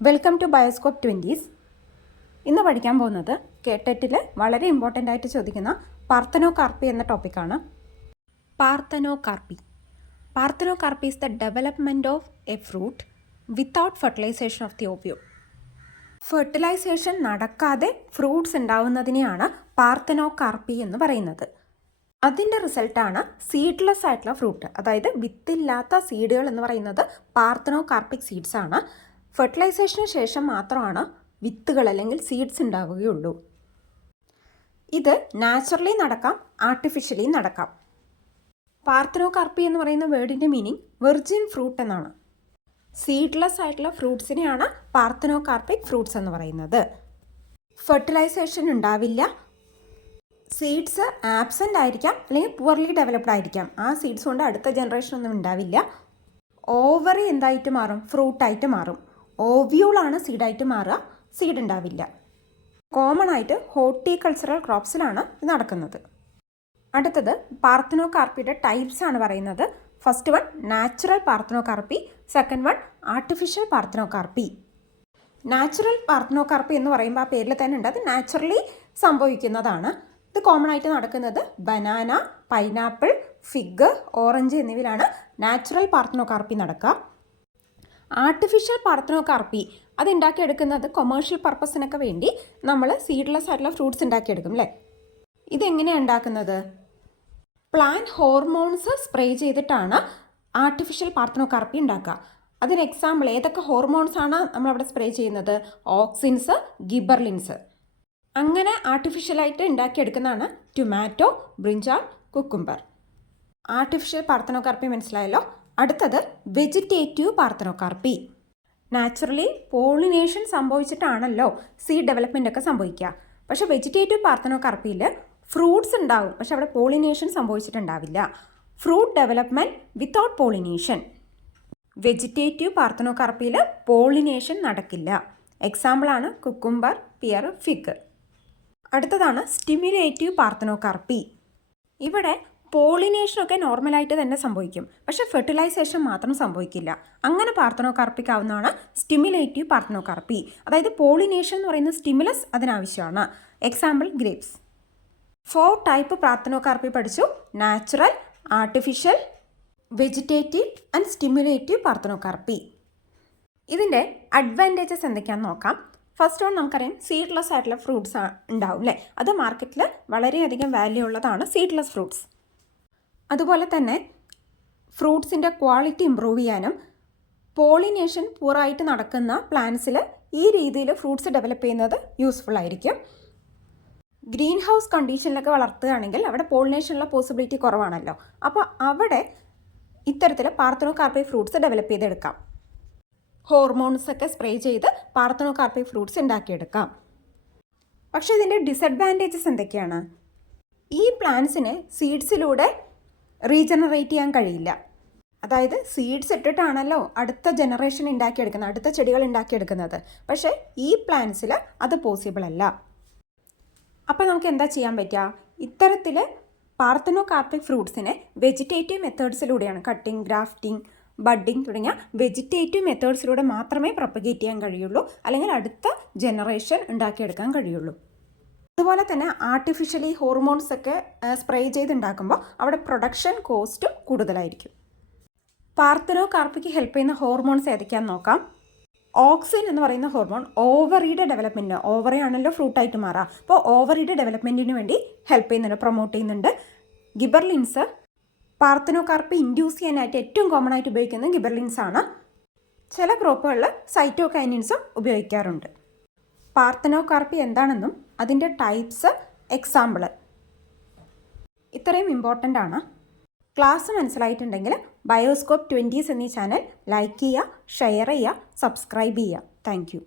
Welcome to bioscope 20s. ഇന്ന് പഠിക്കാൻ പോകുന്നത് കേട്ടറ്റിൽ വളരെ ഇമ്പോർട്ടൻ്റ് ആയിട്ട് ചോദിക്കുന്ന പാർത്തനോകാർപ്പി എന്ന ടോപ്പിക്കാണ്. Parthenocarpy is the development of a fruit without fertilisation of the ovule. Fertilisation നടക്കാതെ ഫ്രൂട്ട്സ് ഉണ്ടാവുന്നതിനെയാണ് പാർത്തനോകാർപ്പി എന്ന് പറയുന്നത്. അതിൻ്റെ റിസൾട്ടാണ് സീഡ്ലെസ് ആയിട്ടുള്ള ഫ്രൂട്ട്, അതായത് വിത്തില്ലാത്ത സീഡുകൾ എന്ന് പറയുന്നത് പാർത്തനോകാർപ്പിക് സീഡ്സ് ആണ്. ഫെർട്ടിലൈസേഷന് ശേഷം മാത്രമാണ് വിത്തുകൾ അല്ലെങ്കിൽ സീഡ്സ് ഉണ്ടാവുകയുള്ളൂ. ഇത് നാച്ചുറലി നടക്കാം, ആർട്ടിഫിഷ്യലി നടക്കാം. പാർത്തനോകാർപ്പി എന്ന് പറയുന്ന വേർഡിൻ്റെ മീനിങ് വെർജിൻ ഫ്രൂട്ട് എന്നാണ്. സീഡ്ലെസ് ആയിട്ടുള്ള ഫ്രൂട്ട്സിനെയാണ് പാർത്തനോകാർപ്പിക് ഫ്രൂട്ട്സ് എന്ന് പറയുന്നത്. ഫെർട്ടിലൈസേഷൻ ഉണ്ടാവില്ല, സീഡ്സ് ആബ്സെൻ്റ് ആയിരിക്കാം അല്ലെങ്കിൽ പുവർലി ഡെവലപ്ഡ് ആയിരിക്കാം. ആ സീഡ്സ് കൊണ്ട് അടുത്ത ജനറേഷൻ ഒന്നും ഉണ്ടാവില്ല. ഓവറി എന്തായിട്ട് മാറും? ഫ്രൂട്ടായിട്ട് മാറും. ഓവ്യൂളാണ് സീഡായിട്ട് മാറുക, സീഡ് ഉണ്ടാവില്ല. കോമൺ ആയിട്ട് ഹോർട്ടിക്കൾച്ചറൽ ക്രോപ്സിലാണ് ഇത് നടക്കുന്നത്. അടുത്തത് പാർത്തനോകാർപ്പിയുടെ ടൈപ്സ് ആണ് പറയുന്നത്. First one natural parthenocarpy, second one artificial parthenocarpy. Natural parthenocarpy എന്ന് പറയുമ്പോൾ ആ പേരിൽ തന്നെ ഉണ്ട്, അത് നാച്ചുറലി സംഭവിക്കുന്നതാണ്. ഇത് കോമൺ ആയിട്ട് നടക്കുന്നത് ബനാന, പൈനാപ്പിൾ, ഫിഗ്, ഓറഞ്ച് എന്നിവയിലാണ് നാച്ചുറൽ പാർത്തനോകാർപ്പി നടക്കുക. ആർട്ടിഫിഷ്യൽ പാർത്തനോകാർപ്പി അത് ഉണ്ടാക്കിയെടുക്കുന്നത് കൊമേഴ്ഷ്യൽ പർപ്പസിനൊക്കെ വേണ്ടി നമ്മൾ സീഡ്ലെസ് ആയിട്ടുള്ള ഫ്രൂട്ട്സ് ഉണ്ടാക്കിയെടുക്കും അല്ലേ. ഇതെങ്ങനെയാണ് ഉണ്ടാക്കുന്നത്? പ്ലാന്റ് ഹോർമോൺസ് സ്പ്രേ ചെയ്തിട്ടാണ് ആർട്ടിഫിഷ്യൽ പാർത്തനോകാർപ്പി ഉണ്ടാക്കുക. അതിന് എക്സാമ്പിൾ ഏതൊക്കെ ഹോർമോൺസ് ആണ് നമ്മളവിടെ സ്പ്രേ ചെയ്യുന്നത്? Auxins, gibberellins. അങ്ങനെ ആർട്ടിഫിഷ്യലായിട്ട് ഉണ്ടാക്കിയെടുക്കുന്നതാണ് tomato, brinjal, cucumber. Artificial parthenocarpy മനസ്സിലായല്ലോ. അടുത്തത് വെജിറ്റേറ്റീവ് പാർത്തനോകാർപ്പി. നാച്ചുറലി പോളിനേഷൻ സംഭവിച്ചിട്ടാണല്ലോ സീഡ് ഡെവലപ്മെൻ്റ് ഒക്കെ സംഭവിക്കുക. പക്ഷേ വെജിറ്റേറ്റീവ് പാർത്തനോകാർപ്പിയിൽ ഫ്രൂട്ട്സ് ഉണ്ടാവും, പക്ഷെ അവിടെ പോളിനേഷൻ സംഭവിച്ചിട്ടുണ്ടാവില്ല. Fruit development without pollination. Vegetative പാർത്തനോകാർപ്പിയിൽ പോളിനേഷൻ നടക്കില്ല. എക്സാമ്പിളാണ് കുക്കുംബർ, പിയർ, ഫിഗ്. അടുത്തതാണ് സ്റ്റിമുലേറ്റീവ് പാർത്തനോകാർപ്പി. ഇവിടെ പോളിനേഷനൊക്കെ നോർമലായിട്ട് തന്നെ സംഭവിക്കും, പക്ഷേ ഫെർട്ടിലൈസേഷൻ മാത്രം സംഭവിക്കില്ല. അങ്ങനെ പാർത്തനോകാർപ്പിക്കാവുന്നതാണ് സ്റ്റിമുലേറ്റീവ് പാർത്തനോകാർപ്പി. അതായത് പോളിനേഷൻ എന്ന് പറയുന്ന സ്റ്റിമുലസ് അതിനാവശ്യമാണ്. Example grapes. 4 ടൈപ്പ് പാർത്തനോകാർപ്പി പഠിച്ചു: natural, artificial, vegetative and stimulative parthenocarpy. ഇതിൻ്റെ അഡ്വാൻറ്റേജസ് എന്തൊക്കെയാണെന്ന് നോക്കാം. ഫസ്റ്റ് വൺ നമുക്കറിയാം, സീഡ്ലെസ് ആയിട്ടുള്ള ഫ്രൂട്ട്സ് ഉണ്ടാവും അല്ലേ. അത് മാർക്കറ്റിൽ വളരെയധികം വാല്യൂ ഉള്ളതാണ് സീഡ്ലെസ് ഫ്രൂട്ട്സ്. അതുപോലെ തന്നെ ഫ്രൂട്ട്സിൻ്റെ ക്വാളിറ്റി ഇമ്പ്രൂവ് ചെയ്യാനും പോളിനേഷൻ പൂറായിട്ട് നടക്കുന്ന പ്ലാന്റ്സിൽ ഈ രീതിയിൽ ഫ്രൂട്ട്സ് ഡെവലപ്പ് ചെയ്യുന്നത് യൂസ്ഫുൾ ആയിരിക്കും. ഗ്രീൻ ഹൗസ് കണ്ടീഷനിലൊക്കെ വളർത്തുകയാണെങ്കിൽ അവിടെ പോളിനേഷനുള്ള പോസിബിലിറ്റി കുറവാണല്ലോ. അപ്പോൾ അവിടെ ഇത്തരത്തിൽ പാർത്തനോകാർപ്പി ഫ്രൂട്ട്സ് ഡെവലപ്പ് ചെയ്തെടുക്കാം. ഹോർമോൺസൊക്കെ സ്പ്രേ ചെയ്ത് പാർത്തനോകാർപ്പി ഫ്രൂട്ട്സ് ഉണ്ടാക്കിയെടുക്കാം. പക്ഷേ ഇതിൻ്റെ ഡിസഡ്വാൻറ്റേജസ് എന്തൊക്കെയാണ്? ഈ പ്ലാന്റ്സിന് സീഡ്സിലൂടെ റീജനറേറ്റ് ചെയ്യാൻ കഴിയില്ല. അതായത് സീഡ്സ് ഇട്ടിട്ടാണല്ലോ അടുത്ത ജനറേഷൻ ഉണ്ടാക്കിയെടുക്കുന്നത്, അടുത്ത ചെടികൾ ഉണ്ടാക്കിയെടുക്കുന്നത്. പക്ഷേ ഈ പ്ലാന്റ്സിൽ അത് പോസിബിൾ അല്ല. അപ്പോൾ നമുക്ക് എന്താ ചെയ്യാൻ പറ്റുക? ഇത്തരത്തിൽ parthenocarpic ഫ്രൂട്ട്സിനെ vegetative മെത്തേഡ്സിലൂടെയാണ്, cutting, grafting, budding തുടങ്ങിയ വെജിറ്റേറ്റീവ് മെത്തേഡ്സിലൂടെ മാത്രമേ പ്രൊപ്പഗേറ്റ് ചെയ്യാൻ കഴിയുള്ളൂ, അല്ലെങ്കിൽ അടുത്ത ജനറേഷൻ ഉണ്ടാക്കിയെടുക്കാൻ കഴിയുള്ളൂ. അതുപോലെ തന്നെ ആർട്ടിഫിഷ്യലി ഹോർമോൺസ് ഒക്കെ സ്പ്രേ ചെയ്തുണ്ടാക്കുമ്പോൾ അവിടെ പ്രൊഡക്ഷൻ കോസ്റ്റും കൂടുതലായിരിക്കും. പാർത്തനോകാർപ്പിക്ക് ഹെൽപ്പ് ചെയ്യുന്ന ഹോർമോൺസ് ഏതൊക്കെയാണെന്ന് നോക്കാം. ഓക്സിൻ എന്ന് പറയുന്ന ഹോർമോൺ ഓവറിയുടെ ഡെവലപ്മെൻറ്റിന്, ഓവറി ആണല്ലോ ഫ്രൂട്ടായിട്ട് മാറുക, അപ്പോൾ ഓവറിയുടെ ഡെവലപ്മെൻറ്റിന് വേണ്ടി ഹെൽപ്പ് ചെയ്യുന്നുണ്ട്, പ്രൊമോട്ട് ചെയ്യുന്നുണ്ട്. ഗിബർലിൻസ് പാർത്തനോകാർപ്പി ഇൻഡ്യൂസ് ചെയ്യാനായിട്ട് ഏറ്റവും കോമൺ ആയിട്ട് ഉപയോഗിക്കുന്നത് ഗിബർലിൻസ് ആണ്. ചില ക്രോപ്പുകളിൽ സൈറ്റോകൈനിൻസും ഉപയോഗിക്കാറുണ്ട്. പാർത്തനോകാർപ്പി എന്താണെന്നും അതിൻ്റെ ടൈപ്സ്, എക്സാമ്പിൾ, ഇത്രയും ഇമ്പോർട്ടൻ്റ് ആണ്. ക്ലാസ് മനസ്സിലായിട്ടുണ്ടെങ്കിൽ ബയോസ്കോപ്പ് 20s എന്നീ ചാനൽ ലൈക്ക് ചെയ്യുക, ഷെയർ ചെയ്യുക, സബ്സ്ക്രൈബ് ചെയ്യുക. Thank you.